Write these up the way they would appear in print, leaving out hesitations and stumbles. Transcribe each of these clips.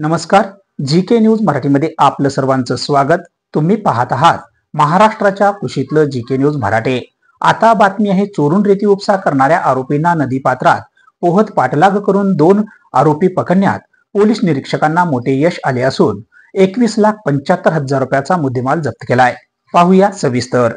नमस्कार, GK news मराठीमध्ये आपलं सर्वांचं स्वागत। तुम्ही पाहत आहात महाराष्ट्राच्या कुशीतलं जीके न्यूज मराठी। आता बातमी आहे चोरून रेती उपसा करणाऱ्या आरोपींना नदीपात्रात पोहत पाठलाग करून 2 आरोपी पकडण्यात पोलीस निरीक्षकांना मोठे यश आले असून 21,75,000 रुपयाचा मुद्देमाल जप्त केलाय। पाहूया सविस्तर।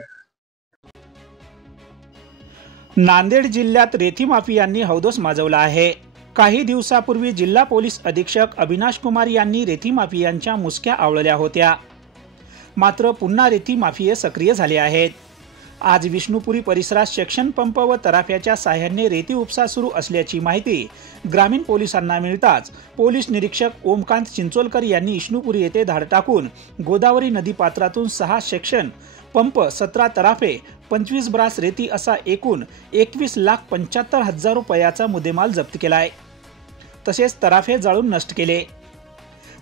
नांदेड जिल्ह्यात रेती माफियांनी हौदोस माजवला आहे। काही दिवसापूर्वी जिल्हा पोलीस अधीक्षक अविनाश कुमार यांनी रेती माफियांच्या मुसक्या आवळल्या होत्या, मात्र पुन्हा रेती माफिये सक्रिय झाले आहेत। आज विष्णुपुरी परिसरात सेक्शन पंप व तराफ्याच्या साह्याने रेती उपसा सुरू असल्याची माहिती ग्रामीण पोलिसांना मिळताच पोलीस निरीक्षक ओमकांत चिंचोलकर यांनी विष्णुपुरी येथे धाड टाकून गोदावरी नदी पात्रातून 6 सेक्शन पंप, 17 तराफे, 25 ब्रास रेती असा एकूण 21,75,000 रुपयाचा मुद्देमाल जप्त केलाय। तसेच तराफे जाळून नष्ट केले।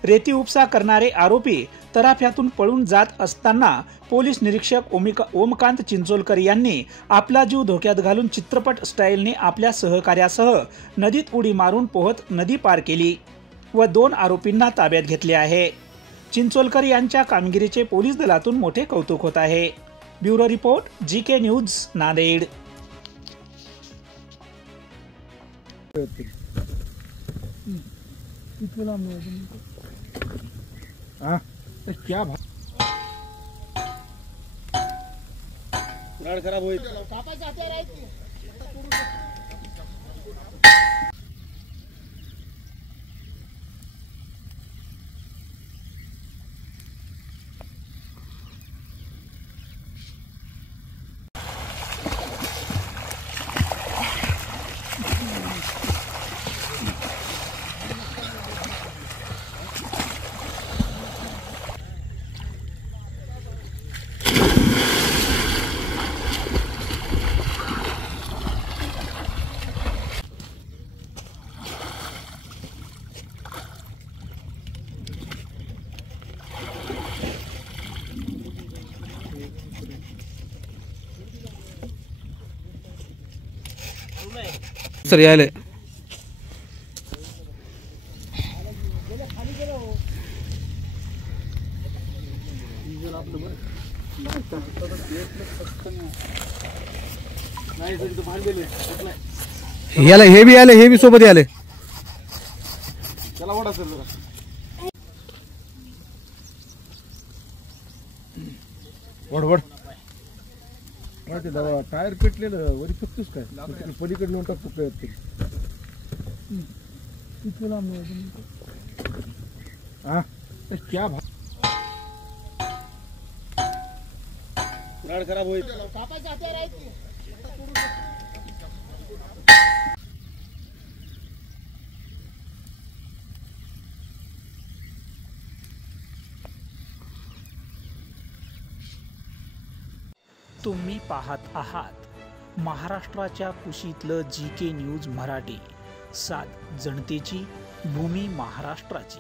रेती उपसा करणारे आरोपी तराफ्यातून पळून जात असताना पोलीस निरीक्षक ओमकांत चिंचोलकर यांनी आपला जीव धोक्यात घालून चित्रपट स्टाईलने आपल्या सहकार्यासह नदीत उडी मारून पोहत नदी पार केली व 2 आरोपींना ताब्यात घेतले आहे। चिंचोलकर यांच्या कामगिरीचे पोलीस दलातून मोठे कौतुक होत आहे। Bureau report, GK news, Nanded. क्या खराब हुई सर यायले याला हे बी आले, हे बी सोबत आले। चला वडा सर जरा वड टायर पेटलेलं वरी फक्तच काय पलीकडे नेऊन टाकतो काय क्या खराब होईल। तुम्ही पाहत आहात महाराष्ट्राच्या कुशीतलं जीके न्यूज मराठी। सात जनतेची, भूमी महाराष्ट्राची।